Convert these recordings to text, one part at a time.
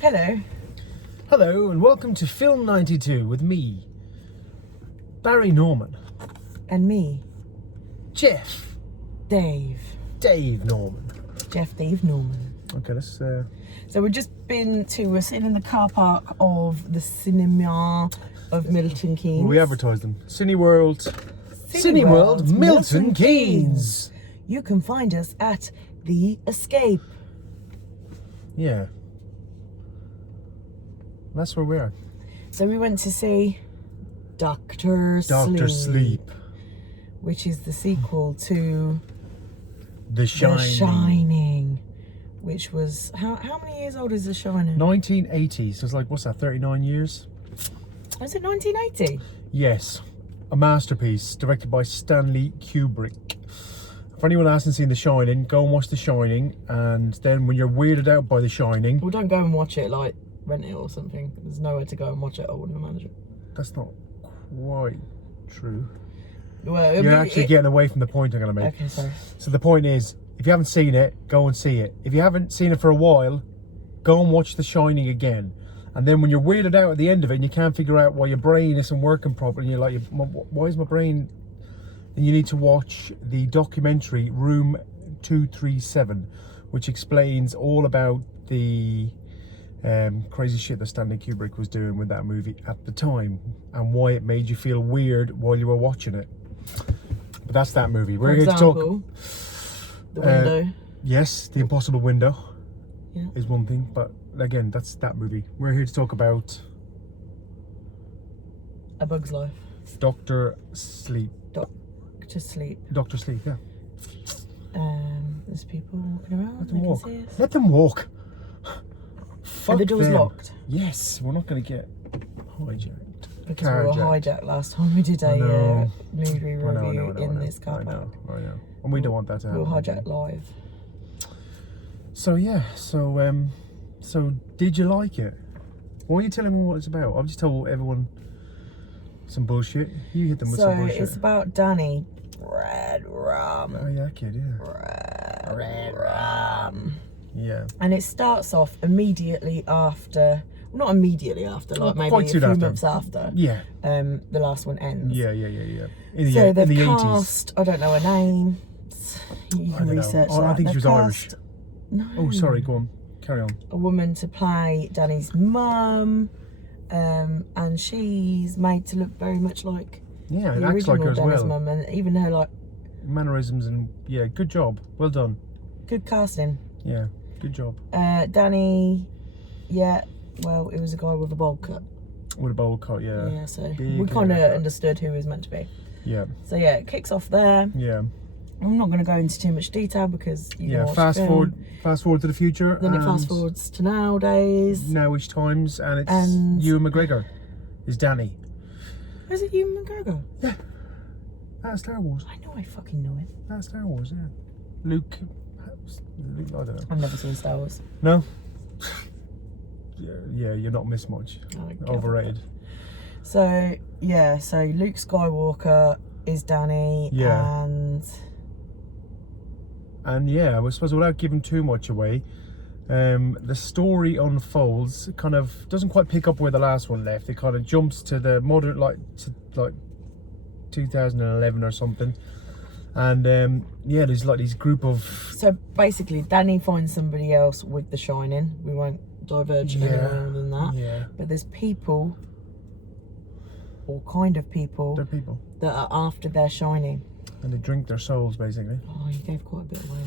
Hello. Hello and welcome to Film 92 with me, Barry Norman. And me, Dave Norman. Jeff Dave Norman. Okay, let's... So we're sitting in the car park of the cinema of Milton Keynes. We advertised them. Cineworld, Milton Keynes. You can find us at The Escape. Yeah. That's where we are. So we went to see Doctor Sleep. Which is the sequel to The Shining. The Shining. Which was... How many years old is The Shining? 1980. So it's like, what's that, 39 years? Was it 1980? Yes. A masterpiece directed by Stanley Kubrick. For anyone that hasn't seen The Shining, go and watch The Shining. And then when you're weirded out by The Shining... Well, don't go and watch it, like, rent it or something. There's nowhere to go and watch it, I wouldn't imagine. That's not quite true. Well, You're actually getting away from the point I'm going to make. Okay, sorry. So the point is, if you haven't seen it, go and see it. If you haven't seen it for a while, go and watch The Shining again. And then when you're weirded out at the end of it and you can't figure out why your brain isn't working properly, and you're like, why is my brain... Then you need to watch the documentary Room 237, which explains all about the crazy shit that Stanley Kubrick was doing with that movie at the time and why it made you feel weird while you were watching it. But that's that movie. We're here to talk. The Window. Yes, The Impossible Window. Yeah. Is one thing, but again, that's that movie. We're here to talk about A Bug's Life. Doctor Sleep. Doctor Sleep. Doctor Sleep, yeah. There's people walking around. Let them walk. Can see us. Let them walk. Are the doors locked? Yes, we're not going to get hijacked. Because we were hijacked last time we did a movie review in this car park. I know. And we don't want that to happen. We were hijacked live. So yeah, so did you like it? Why are you telling me what it's about? I've just told everyone some bullshit. You hit them with some bullshit. So it's about Danny Redrum. Oh yeah, that kid, yeah. Redrum. Yeah. And it starts off immediately after, well, not immediately after, like maybe a few months after. Yeah. The last one ends. Yeah. So they've the cast, 80s. I don't know her name. You can research that. I think she was Irish. No. Oh, sorry, go on. Carry on. A woman to play Danny's mum. And she's made to look very much like the original like her as Danny's well. mum, and even her like mannerisms and good job, well done. Good casting. Yeah, good job. Danny, well, it was a guy with a bowl cut. With a bowl cut, yeah. Yeah, so Big we kind of understood who he was meant to be. Yeah. So yeah, it kicks off there. Yeah. I'm not going to go into too much detail because fast forward to the future. Then it fast forwards to nowadays. Nowish times, and it's Ewan McGregor is Danny. Is it Ewan McGregor? Yeah. That's Star Wars. I know, I fucking know it. That's Star Wars, yeah. Luke, I don't know. I've never seen Star Wars. No. Yeah, you're not missed much. Overrated. So Luke Skywalker is Danny, yeah. And yeah, I suppose without giving too much away, the story unfolds, kind of doesn't quite pick up where the last one left. It kind of jumps to the modern, like 2011 or something. And there's like these group of... So basically, Danny finds somebody else with The Shining. We won't diverge any more than that. Yeah. But there's people, or kind of people, that are after their Shining. And they drink their souls, basically. Oh, you gave quite a bit away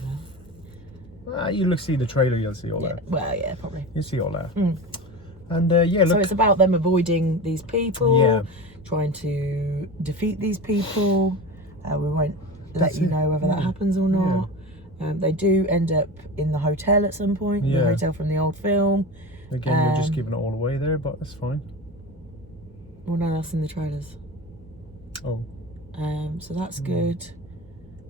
there. You see the trailer, you'll see all that. Well, yeah, probably. You'll see all that. Mm. And look. So it's about them avoiding these people, yeah. trying to defeat these people. We won't let you know whether that happens or not. Yeah. They do end up in the hotel at some point, the hotel from the old film. Again, you're just giving it all away there, but that's fine. Well, no, that's in the trailers. Oh. So that's good.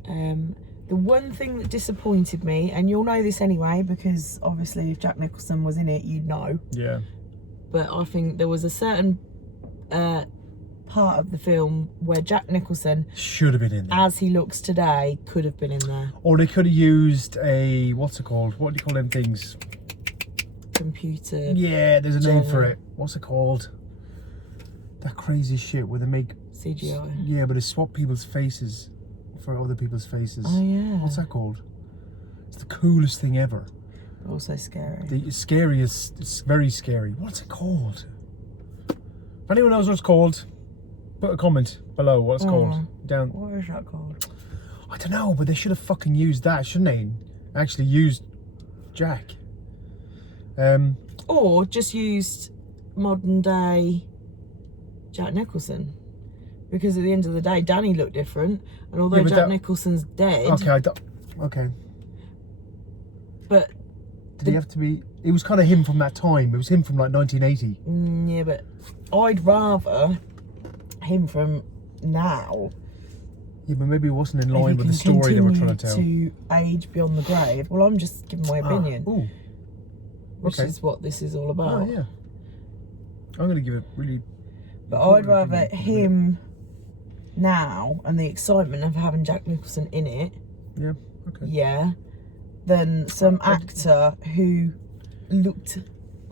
The one thing that disappointed me, and you'll know this anyway, because obviously if Jack Nicholson was in it, you'd know. Yeah. But I think there was a certain part of the film where Jack Nicholson, should have been in there. as he looks today, could have been in there. Or they could have used a, what's it called? What do you call them things? Computer. Yeah, there's a name for General. it. What's it called? That crazy shit where they make... CGI. Yeah, but they swap people's faces for other people's faces. Oh yeah. What's that called? It's the coolest thing ever. Also scary. The scariest, it's very scary. What's it called? If anyone knows what it's called, put a comment below what it's called. Down. What is that called? I don't know, but they should have fucking used that, shouldn't they? Actually used Jack. Or just used modern day Jack Nicholson. Because at the end of the day, Danny looked different, and although Yeah, but Jack that- Nicholson's dead, Okay. but Did he have to be? It was kind of him from that time. It was him from like 1980. yeah, but I'd rather him from now. Yeah, but maybe it wasn't in if line he with the can story they were trying to continue tell. to age beyond the grave. Well, I'm just giving my opinion, Ooh. which okay. is what this is all about. Oh yeah. I'm gonna give it really. But I'd rather him now and the excitement of having Jack Nicholson in it, Yeah. Okay. yeah, than some actor who looked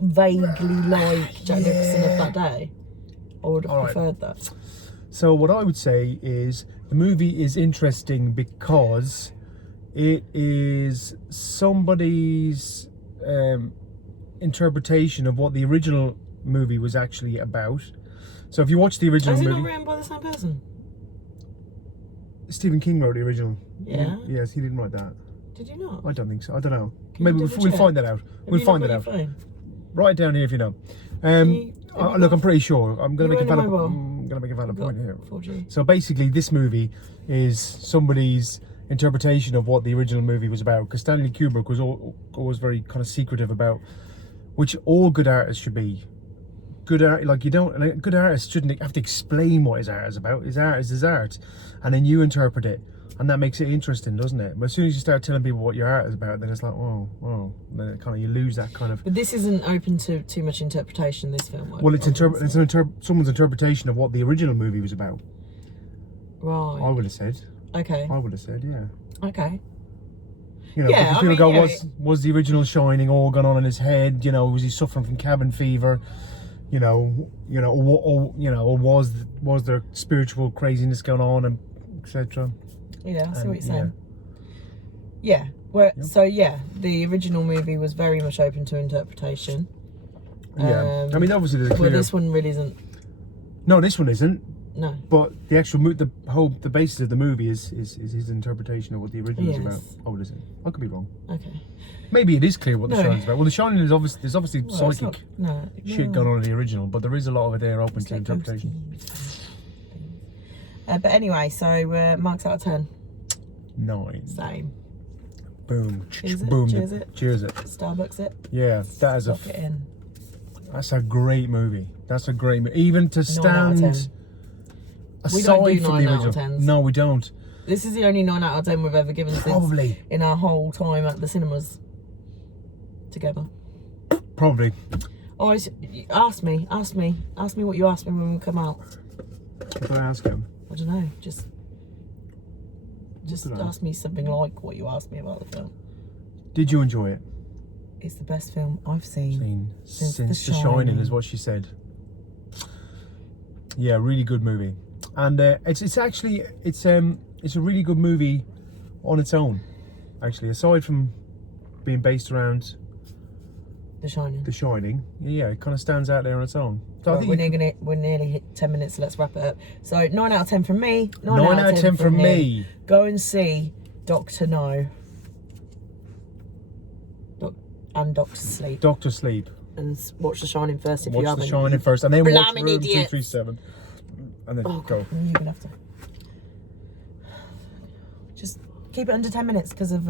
vaguely like Jack Nicholson of that day. I would have Alright. preferred that. So what I would say is the movie is interesting because it is somebody's interpretation of what the original movie was actually about. So if you watch the original Is it movie, not written by the same person? Stephen King wrote the original. Yeah. Yes, he didn't write that. Did you not? I don't think so. I don't know. Can you Maybe double we'll check? find that out. Have We'll you not find that got out. your phone? Write it down here if you know. you- have you Look, got- I'm pretty sure. I'm going to You're make a on valid. your mobile? I'm going to make a valid Got point here. 4G. So basically, this movie is somebody's interpretation of what the original movie was about. Because Stanley Kubrick was always very kind of secretive about, which all good artists should be. Good art, like you don't, like, good artists shouldn't have to explain what his art is about. His art is his art, and then you interpret it, and that makes it interesting, doesn't it? But as soon as you start telling people what your art is about, then it's like, oh, then it kind of you lose that kind of. But this isn't open to too much interpretation, this film. Well, it's someone's interpretation of what the original movie was about. Right. I would have said. Okay. I would have said, yeah. Okay. You know, Yeah, because I people mean, go, yeah, was the original Shining all gone on in his head? You know, was he suffering from cabin fever? Or was there spiritual craziness going on, and etc. Yeah, I see And, what you're saying. Yeah. Well, Yep. so yeah, the original movie was very much open to interpretation. Yeah, I mean, obviously there's a Well, clear. this one really isn't. No, this one isn't. No. But the actual the basis of the movie is his interpretation of what the original is about. Yes. Oh, is it? I could be wrong. Okay. Maybe it is clear what the No. Shining's about. Well, the Shining is obviously there's obviously Well, it's psychic not- no. shit going on in the original, but there is a lot of it there open It's to like interpretation. ghost but anyway, so marks out of 10. 9. Same. Boom. Cheers it, Boom. cheers it. Cheers it. Starbucks it. Yeah, that is Lock it in. that's a great movie. That's a great movie. Even to 9 out of 10. stand We aside don't do from 9 the out of original. 10s. No, we don't. This is the only 9 out of 10 we've ever given since Probably. in our whole time at the cinemas together. Probably. Oh, ask me what you asked me when we come out. What did I ask him? I don't know, just did I ask me something like what you asked me about the film. Did you enjoy it? It's the best film I've seen. Since The The Shining Shining. is what she said. Yeah, really good movie, and it's a really good movie on its own. Actually, aside from being based around The Shining. The Shining, yeah, it kind of stands out there on its own. So I Right, think we're nearly hit 10 minutes, so let's wrap it up. So 9 out of 10 from me. 9 out of 10 from him. me. Go and see Dr. No. And Dr. Sleep. Doctor Sleep. And watch The Shining first if you Watch haven't. The Shining first, and then watch Blaming Room idiot. 237, and then Oh, go. God, you're gonna have to. Just keep it under 10 minutes because of